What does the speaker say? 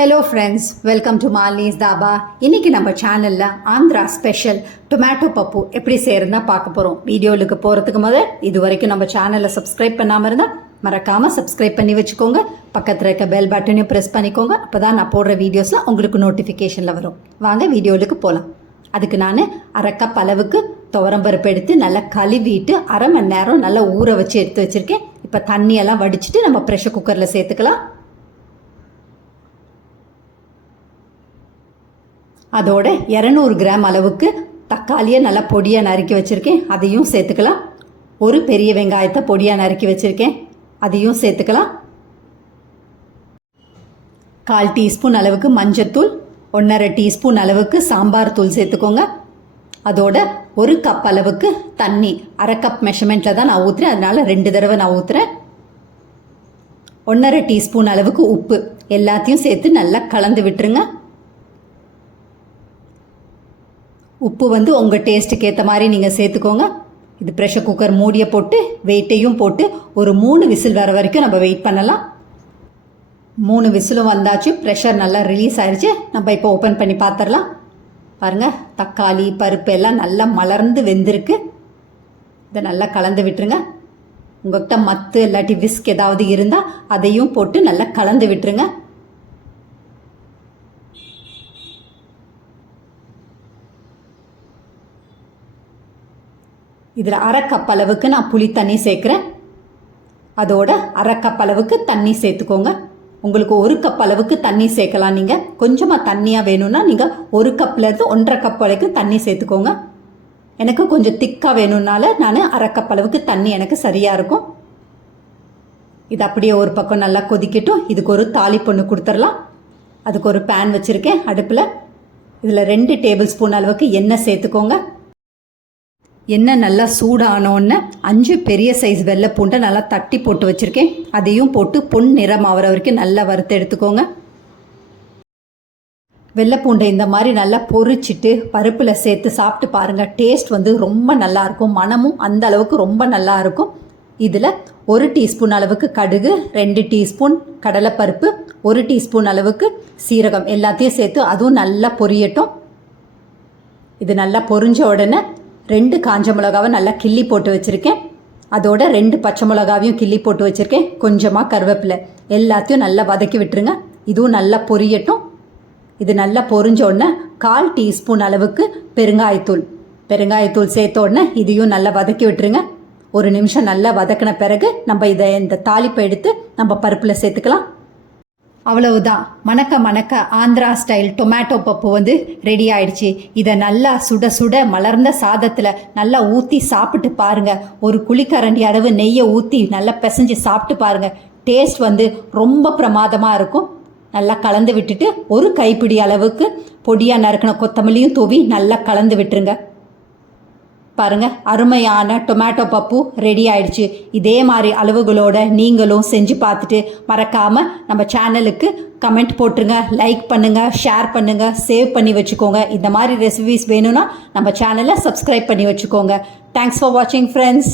Hello friends, welcome to Malini's dhaba. இன்றைக்கி நம்ம சேனலில் ஆந்திரா ஸ்பெஷல் டொமேட்டோ பப்பு எப்படி செய்கிறதுனா பார்க்க போகிறோம். வீடியோவுக்கு போகிறதுக்கு முதல் இது வரைக்கும் நம்ம சேனலை சப்ஸ்கிரைப் பண்ணாமல் இருந்தால் மறக்காமல் சப்ஸ்கிரைப் பண்ணி வச்சுக்கோங்க. பக்கத்தில் இருக்க பெல் பட்டனையும் ப்ரெஸ் பண்ணிக்கோங்க. அப்போ தான் நான் போடுற வீடியோஸில் உங்களுக்கு நோட்டிஃபிகேஷனில் வரும். வாங்க வீடியோவுக்கு போகலாம். அதுக்கு நான் அரை கப் அளவுக்கு துவரம்பருப்பு எடுத்து நல்லா கழுவிட்டு அரை மணி நேரம் நல்லா ஊற வச்சு எடுத்து வச்சுருக்கேன். இப்போ தண்ணியெல்லாம் வடிச்சிட்டு நம்ம ப்ரெஷர் குக்கரில் சேர்த்துக்கலாம். அதோட 200 கிராம் அளவுக்கு தக்காளியை நல்லா பொடியாக நறுக்கி வச்சுருக்கேன், அதையும் சேர்த்துக்கலாம். ஒரு பெரிய வெங்காயத்தை பொடியாக நறுக்கி வச்சுருக்கேன், அதையும் சேர்த்துக்கலாம். 1/4 டீஸ்பூன் அளவுக்கு மஞ்சத்தூள், 1.5 டீஸ்பூன் அளவுக்கு சாம்பார் தூள் சேர்த்துக்கோங்க. அதோட 1 கப் அளவுக்கு தண்ணி, அரை கப் மெஷர்மெண்ட்டில் தான் நான் ஊற்றுறேன், அதனால் 2 தடவை நான் ஊற்றுறேன். 1.5 டீஸ்பூன் அளவுக்கு உப்பு, எல்லாத்தையும் சேர்த்து நல்லா கலந்து விட்டுருங்க. உப்பு உங்கள் டேஸ்ட்டுக்கு ஏற்ற மாதிரி நீங்கள் சேர்த்துக்கோங்க. இது ப்ரெஷர் குக்கர் மூடியை போட்டு வெயிட்டையும் போட்டு ஒரு 3 விசில் வர வரைக்கும் நம்ம வெயிட் பண்ணலாம். 3 விசிலும் வந்தாச்சு, ப்ரெஷர் நல்லா ரிலீஸ் ஆயிடுச்சு. நம்ம இப்போ ஓப்பன் பண்ணி பார்த்துடலாம். பாருங்கள், தக்காளி பருப்பு எல்லாம் நல்லா மலர்ந்து வெந்திருக்கு. இதை நல்லா கலந்து விட்டுருங்க. உங்கள்கிட்ட மத்து இல்லாட்டி விஸ்க் ஏதாவது இருந்தால் அதையும் போட்டு நல்லா கலந்து விட்டுருங்க. இதில் அரை கப் அளவுக்கு நான் புளி தண்ணி சேர்க்குறேன். அதோட அரை கப் அளவுக்கு தண்ணி சேர்த்துக்கோங்க. உங்களுக்கு 1 கப் அளவுக்கு தண்ணி சேர்க்கலாம். நீங்கள் கொஞ்சமாக தண்ணியாக வேணும்னா நீங்கள் 1 கப்லேருந்து 1.5 கப் வரைக்கும் தண்ணி சேர்த்துக்கோங்க. எனக்கு கொஞ்சம் திக்காக வேணும்னால நான் அரை கப் அளவுக்கு தண்ணி எனக்கு சரியாக இருக்கும். இது அப்படியே ஒரு பக்கம் நல்லா கொதிக்கட்டும். இதுக்கு ஒரு தாளிப்பொண்ணு கொடுத்துடலாம். அதுக்கு ஒரு பேன் வச்சுருக்கேன் அடுப்பில். இதில் 2 டேபிள் ஸ்பூன் அளவுக்கு எண்ணெய் சேர்த்துக்கோங்க. எண்ணெய் நல்லா சூடானோன்னு 5 பெரிய சைஸ் வெள்ளை பூண்டை நல்லா தட்டி போட்டு வச்சுருக்கேன், அதையும் போட்டு பொன் நிறம் ஆகிற வரைக்கும் நல்லா வறுத்து எடுத்துக்கோங்க. வெள்ளை பூண்டை இந்த மாதிரி நல்லா பொரிச்சிட்டு பருப்பில் சேர்த்து சாப்பிட்டு பாருங்கள். டேஸ்ட் ரொம்ப நல்லாயிருக்கும், மணமும் அந்த அளவுக்கு ரொம்ப நல்லாயிருக்கும். இதில் 1 டீஸ்பூன் அளவுக்கு கடுகு, 2 டீஸ்பூன் கடலைப்பருப்பு, 1 டீஸ்பூன் அளவுக்கு சீரகம் எல்லாத்தையும் சேர்த்து அதுவும் நல்லா பொரியட்டும். இது நல்லா பொரிஞ்ச உடனே 2 காஞ்ச மிளகாவை நல்லா கிள்ளி போட்டு வச்சுருக்கேன். அதோட 2 பச்சை மிளகாவையும் கிள்ளி போட்டு வச்சுருக்கேன். கொஞ்சமாக கருவேப்பிலை எல்லாத்தையும் நல்லா வதக்கி விட்டுருங்க. இதுவும் நல்லா பொரியட்டும். இது நல்லா பொரிஞ்ச உடனே 1/4 டீஸ்பூன் அளவுக்கு பெருங்காயத்தூள் சேர்த்த உடனே இதையும் நல்லா வதக்கி விட்டுருங்க. 1 நிமிஷம் நல்லா வதக்கின பிறகு நம்ம இந்த தாளிப்பை எடுத்து நம்ம பருப்பில் சேர்த்துக்கலாம். அவ்வளவுதான், மணக்க மணக்க ஆந்திரா ஸ்டைல் டொமேட்டோ பப்பு ரெடி ஆயிடுச்சு. இதை நல்லா சுட சுட மலர்ந்த சாதத்தில் நல்லா ஊற்றி சாப்பிட்டு பாருங்கள். ஒரு குழிக்கரண்டி அளவு நெய்யை ஊற்றி நல்லா பிசைஞ்சு சாப்பிட்டு பாருங்கள். டேஸ்ட் ரொம்ப பிரமாதமாக இருக்கும். நல்லா கலந்து விட்டுட்டு ஒரு கைப்பிடி அளவுக்கு பொடியாக நறுக்கின கொத்தமல்லியும் தூவி நல்லா கலந்து விட்டுருங்க. பாருங்கள், அருமையான டொமேட்டோ பப்பு ரெடி ஆயிடுச்சு. இதே மாதிரி அளவுகளோட நீங்களும் செஞ்சு பார்த்துட்டு மறக்காமல் நம்ம சேனலுக்கு கமெண்ட் போட்டுருங்க, லைக் பண்ணுங்கள், ஷேர் பண்ணுங்கள், சேவ் பண்ணி வச்சுக்கோங்க. இந்த மாதிரி ரெசிபிஸ் வேணும்னா நம்ம சேனலை சப்ஸ்கிரைப் பண்ணி வச்சுக்கோங்க. தேங்க்ஸ் ஃபார் வாட்சிங் ஃப்ரெண்ட்ஸ்.